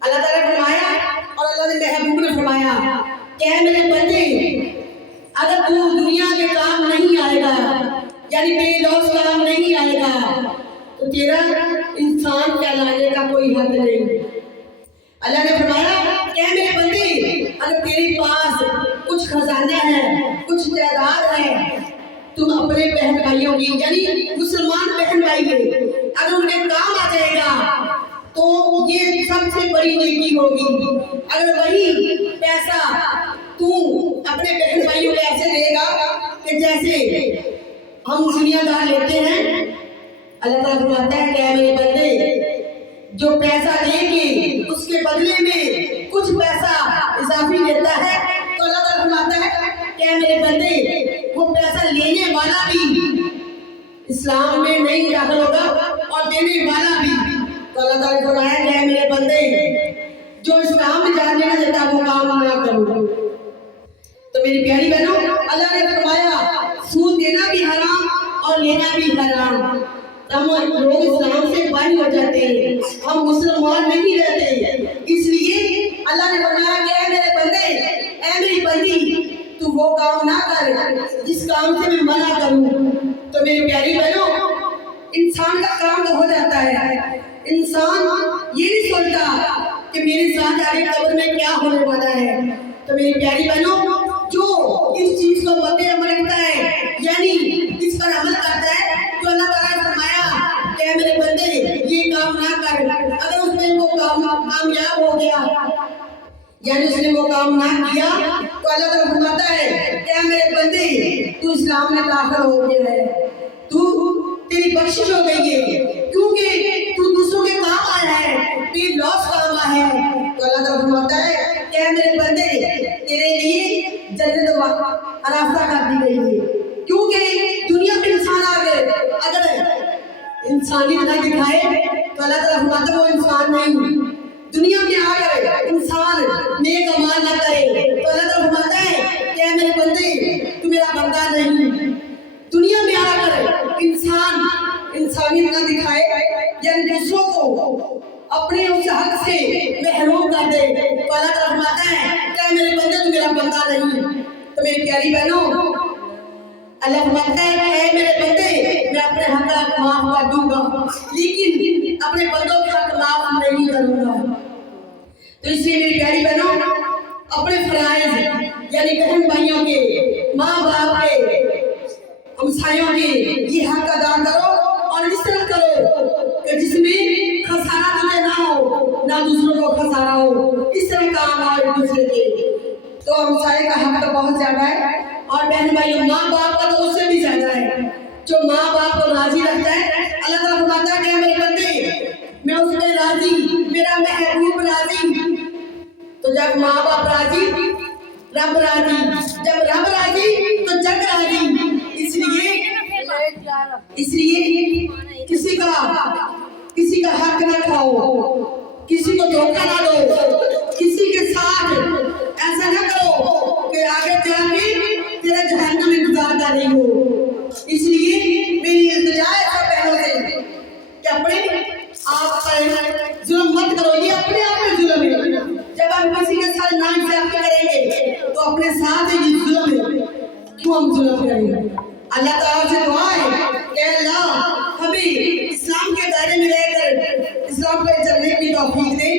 اللہ تعالیٰ نے فرمایا اور اللہ نے محبوب نے فرمایا کہ اے میرے بندے اگر تو دنیا کے کام نہیں آئے گا یعنی بے لوس کام نہیں آئے گا تو تیرا انسان کہلانے کا کوئی حق نہیں۔ اللہ نے فرمایا کہ اے میرے بندے اگر تیرے پاس کچھ خزانہ ہے کچھ جائیداد ہے تم اپنے بہن بھائیوں کی یعنی مسلمان بہن بھائی کے اگر ان کے کام آ جائے گا تو یہ سب سے بڑی نیکی ہوگی۔ اگر وہی پیسہ تو اپنے بہن بھائیوں کو ایسے دے گا کہ جیسے ہم دنیا دار لیتے ہیں، اللہ تعالیٰ فرماتا ہے کہ اے میرے بندے جو پیسہ دے کے اس کے بدلے میں کچھ پیسہ اضافی دیتا ہے تو اللہ تعالیٰ فرماتا ہے کہ اے میرے بندے وہ پیسہ لینے والا بھی اسلام میں نہیں داخل ہوگا اور دینے والا بھی۔ تو اللہ تعالیٰ نے فرمایا کہ اے میرے بندے جو اسلام میں جانے نہ دیتا وہ کام نہ کرو۔ تو میری پیاری بہنوں اللہ نے فرمایا سود دینا بھی حرام اور لینا بھی حرام۔ ہم لوگ اسلام سے باہر ہو جاتے ہیں، ہم مسلمان نہیں رہتے، اس لیے اللہ نے فرمایا کہ اے میرے بندے اے میری بندی تو وہ کام نہ کر جس کام سے میں منع کروں۔ تو میری پیاری بہنوں انسان کا کام تو ہو جاتا ہے، انسان یہ نہیں سوچتا کہ میرے ساتھ آگے قبر میں کیا ہونے والا ہے۔ تو میری پیاری بہنوں جو اس چیز کو مد عمل رکھتا ہے یعنی اس پر عمل کرتا ہے تو اللہ تعالیٰ نے فرمایا کہ اے میرے بندے یہ کام نہ کر۔ اگر اس نے وہ کام کامیاب ہو گیا یعنی اس نے وہ کام نہ کیا تو اللہ تعالیٰ فرماتا ہے کہ اے میرے بندے تو اسلام میں داخل ہو گیا ہے، تو تیری بخشش ہو گئی ہے کیونکہ تو دوسروں کے کام آیا ہے، بے لوس کام آیا ہے۔ تو اللہ تعالیٰ فرماتا ہے کہ اے میرے بندے تیرے لیے جنت راستہ کر دی گئی ہے، کیونکہ دنیا میں انسان آ گئے اگر انسانیت نہ دکھائے تو اللہ تعالیٰ فرماتا ہے وہ انسان نہیں۔ دنیا میں آ کر انسان نیک اعمال نہ کرے تو اللہ تعالیٰ فرماتا ہے کہ اے میرے بندے تو میرا بندہ نہیں۔ دنیا میں آ کر انسان انسانیت نہ دکھائے یعنی دوسروں کو اپنے اس حق سے محروم کر دے تو اللہ تعالیٰ فرماتا ہے کہ اے میرے بندے تو میرا بندہ نہیں۔ تو میری پیاری بہنوں اللہ فرماتا ہے کہ اے میرے بندے میں اپنے حق معاف کر دوں گا لیکن اپنے بندوں کے حق معاف نہیں کروں گا۔ تو اس لیے میری پیاری بہنوں اپنے فرائض یعنی بہن بھائیوں کے، ماں باپ کے، ہمسایوں کے یہ حق ادا کرو اور اس طرح کرو کہ جس میں خسارہ تمہیں نہ ہو نہ دوسروں کو خسارہ ہو، اس طرح کام آؤ ایک دوسرے کے۔ تو ہمسائے کا حق تو بہت زیادہ ہے اور بہن بھائیوں ماں باپ کا تو اس سے بھی زیادہ ہے۔ جو ماں باپ کو راضی رکھتا ہے اللہ تعالیٰ فرماتا ہے کہ میرے بندے میں اس میں راضی، میرا محبوب راضی۔ تو جب ماں باپ راضی رب راضی، جب رب راضی تو جگ راضی۔ اس لیے کسی کا حق نہ کھاؤ، کسی کو دھوکہ نہ دو، کسی کے ساتھ ایسا نہ کرو کہ آگے جا کے تیرا جہنم انتظار کر رہی ہو۔ اس لیے میری التجا ہے سب بہنوں سے کہ اپنے آپ پر ظلم مت کرو، یہ اپنے آپ میں ظلم ہے۔ جب ہم کسی کے ساتھ ناانصافی کریں گے تو اپنے ساتھ ہی ظلم ہے، کیوں ہم ظلم کریں گے؟ اللہ تعالیٰ سے دعا ہے کہ اللہ ہمیں اسلام کے دائرے میں رہ کر اسلام پہ چلنے کی توفیق دے